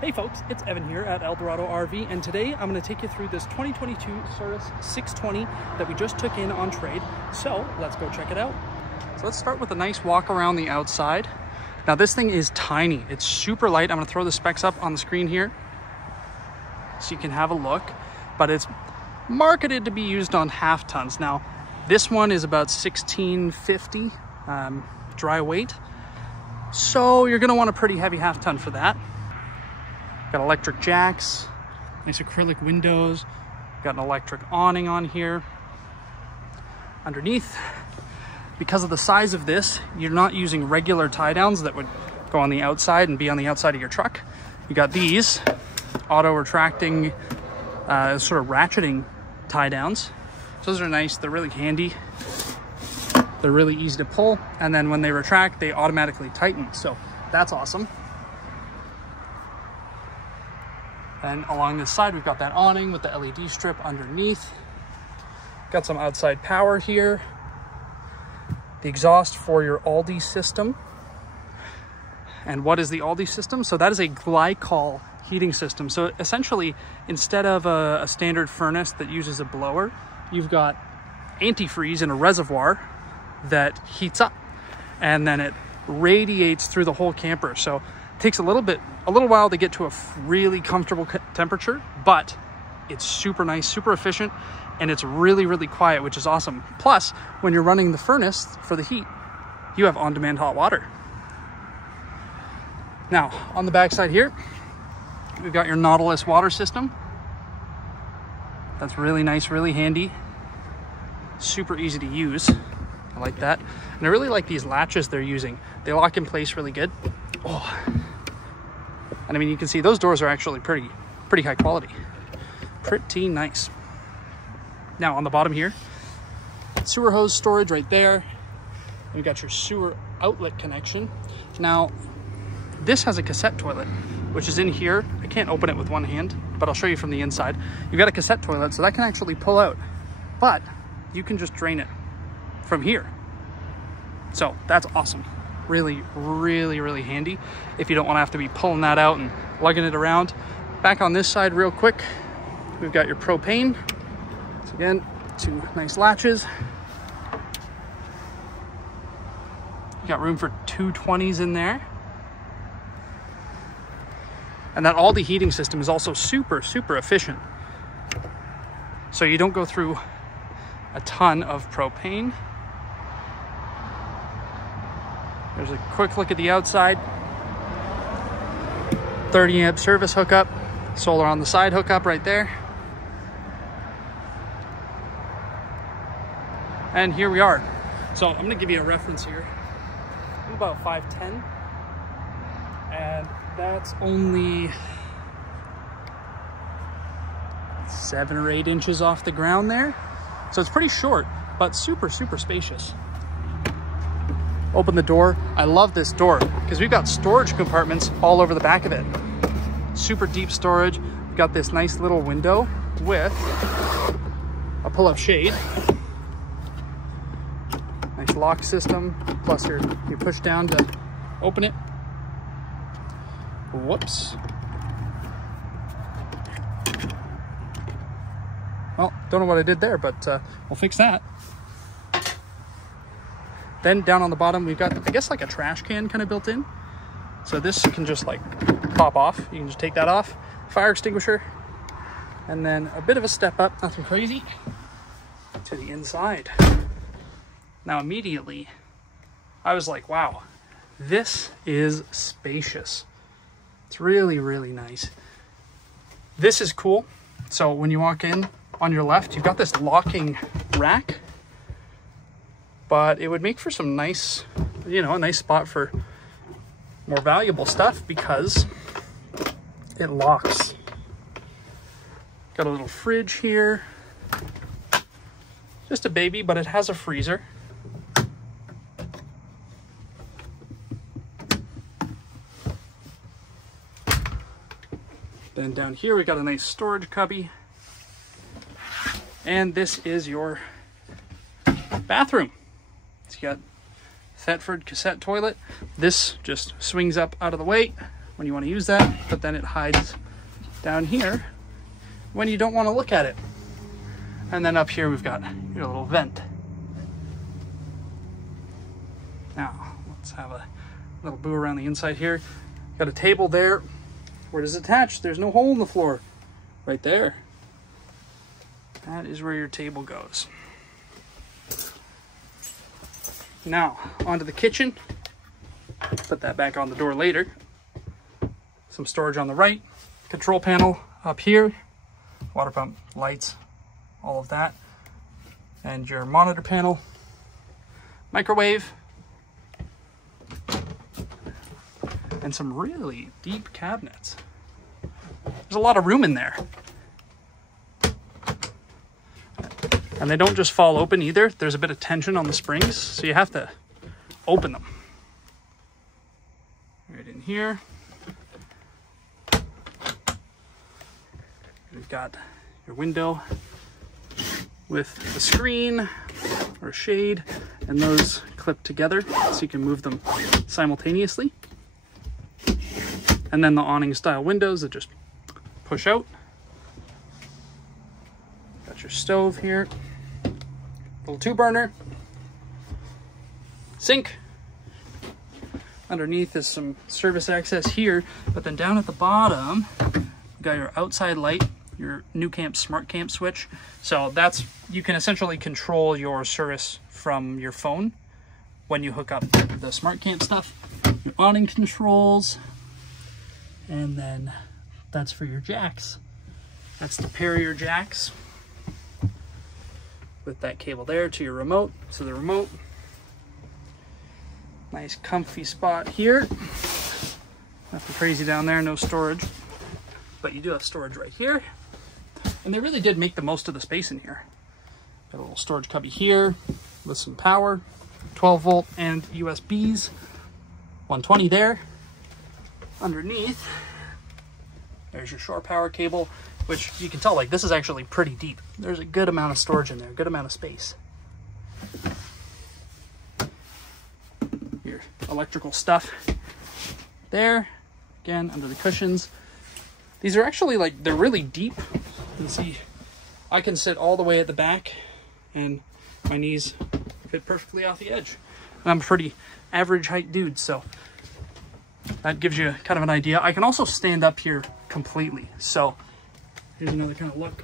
Hey folks, it's Evan here at Eldorado RV, and today I'm going to take you through this 2022 Cirrus 620 that we just took in on trade. So let's go check it out. So let's start with a nice walk around the outside. Now this thing is tiny, it's super light. I'm going to throw the specs up on the screen here so you can have a look, but it's marketed to be used on half tons. Now this one is about 1650 dry weight, so you're going to want a pretty heavy half ton for that. Got electric jacks, nice acrylic windows, got an electric awning on here. Underneath, because of the size of this, you're not using regular tie downs that would go on the outside and be on the outside of your truck. You got these auto retracting, sort of ratcheting tie downs. So those are nice, they're really handy. They're really easy to pull, and then when they retract, they automatically tighten. So that's awesome. And along this side, we've got that awning with the LED strip underneath. Got some outside power here. The exhaust for your Alde system. And what is the Alde system? So that is a glycol heating system. So essentially, instead of a standard furnace that uses a blower, you've got antifreeze in a reservoir that heats up, and then it radiates through the whole camper. So it takes a little while to get to a really comfortable temperature, but it's super nice, super efficient, and it's really, really quiet, which is awesome. Plus, when you're running the furnace for the heat, you have on-demand hot water. Now, on the back side here, we've got your Nautilus water system. That's really nice, really handy, super easy to use. I like that. And I really like these latches they're using. They lock in place really good. Oh. And I mean, you can see those doors are actually pretty high quality. Pretty nice. Now on the bottom here, sewer hose storage right there. You've got your sewer outlet connection. Now, this has a cassette toilet, which is in here. I can't open it with one hand, but I'll show you from the inside. You've got a cassette toilet, so that can actually pull out, but you can just drain it from here. So that's awesome. Really, really, really handy if you don't want to have to be pulling that out and lugging it around. Back on this side real quick, we've got your propane. So again, two nice latches. You got room for two 20s in there. And that Alde heating system is also super, super efficient. So you don't go through a ton of propane. There's a quick look at the outside. 30 amp service hookup, solar on the side hookup right there. And here we are. So I'm gonna give you a reference here. I'm about 5'10", and that's only 7 or 8 inches off the ground there. So it's pretty short, but super, super spacious. Open the door. I love this door because we've got storage compartments all over the back of it. Super deep storage. We've got this nice little window with a pull-up shade. Nice lock system, plus you push down to open it. Whoops. Well, don't know what I did there, but we'll fix that. Then down on the bottom, we've got, I guess, like a trash can kind of built in. So this can just like pop off. You can just take that off. Fire extinguisher. And then a bit of a step up, nothing crazy, to the inside. Now immediately, I was like, wow, this is spacious. It's really, really nice. This is cool. So when you walk in, on your left, you've got this locking rack, but it would make for some nice, you know, a nice spot for more valuable stuff because it locks. Got a little fridge here. Just a baby, but it has a freezer. Then down here, we got a nice storage cubby. And this is your bathroom. It's got Thetford cassette toilet. This just swings up out of the way, when you want to use that, but then it hides down here when you don't want to look at it. And then up here we've got your little vent. Now let's have a little boo around the inside here. Got a table there. Where does it attach? There's no hole in the floor. Right there. That is where your table goes. Now onto the kitchen. Put that back on the door later. Some storage on the right. Control panel up here. Water pump, lights, all of that. And your monitor panel. Microwave. And some really deep cabinets. There's a lot of room in there. And they don't just fall open either. There's a bit of tension on the springs, so you have to open them. Right in here. We've got your window with the screen or shade, and those clip together so you can move them simultaneously. And then the awning style windows that just push out. Got your stove here. Little 2-burner. Sink. Underneath is some service access here, but then down at the bottom, you got your outside light, your nucamp smart camp switch. So that's, you can essentially control your Cirrus from your phone when you hook up the smart camp stuff. Your awning controls. And then that's for your jacks. That's to pair your jacks with that cable there to your remote. So the remote, nice comfy spot here. Nothing crazy down there, no storage. But you do have storage right here. And they really did make the most of the space in here. Got a little storage cubby here with some power, 12 volt and USBs, 120 there. Underneath, there's your shore power cable, which you can tell, like, this is actually pretty deep. There's a good amount of storage in there, a good amount of space. Your electrical stuff there, again, under the cushions. These are actually, like, they're really deep. You can see I can sit all the way at the back and my knees fit perfectly off the edge. And I'm a pretty average height dude, so that gives you kind of an idea. I can also stand up here completely. So here's another kind of look.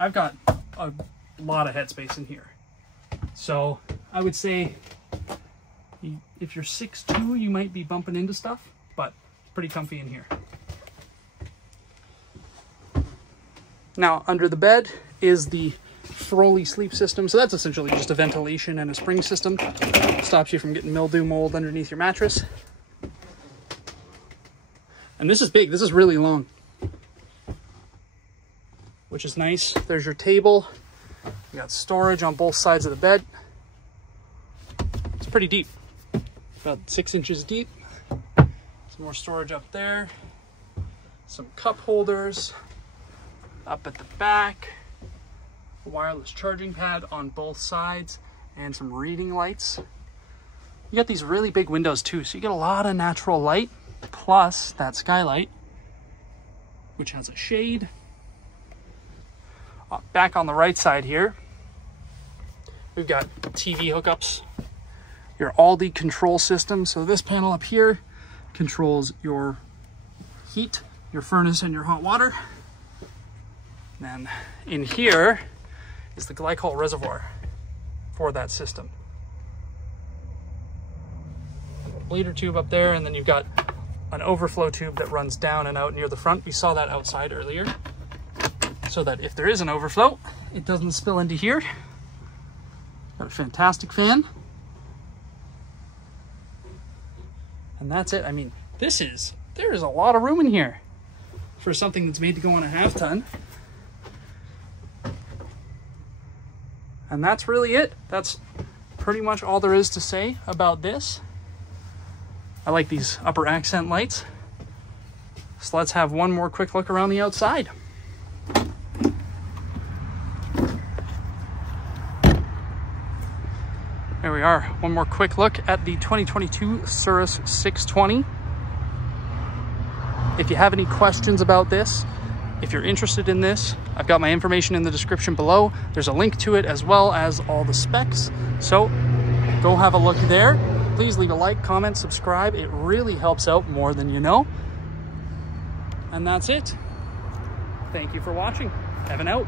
I've got a lot of headspace in here. So I would say if you're 6'2", you might be bumping into stuff, but pretty comfy in here. Now under the bed is the Froley sleep system. So that's essentially just a ventilation and a spring system. Stops you from getting mildew, mold underneath your mattress. And this is big. This is really long, which is nice. There's your table. You got storage on both sides of the bed. It's pretty deep, about 6 inches deep. Some more storage up there. Some cup holders up at the back. A wireless charging pad on both sides and some reading lights. You got these really big windows too, so you get a lot of natural light, plus that skylight, which has a shade. Back on the right side here, we've got TV hookups, your Alde control system. So this panel up here controls your heat, your furnace, and your hot water. And then in here is the glycol reservoir for that system. Bleeder tube up there, and then you've got an overflow tube that runs down and out near the front. We saw that outside earlier, so that if there is an overflow, it doesn't spill into here. Got a fantastic fan. And that's it. I mean, there is a lot of room in here for something that's made to go on a half ton. And that's really it. That's pretty much all there is to say about this. I like these upper accent lights. So let's have one more quick look around the outside. There we are. One more quick look at the 2022 Cirrus 620 If you have any questions about this, if you're interested in this, I've got my information in the description below. There's a link to it as well as all the specs. So go have a look there. Please leave a like, comment, subscribe. It really helps out more than you know. And that's it. Thank you for watching. Evan out.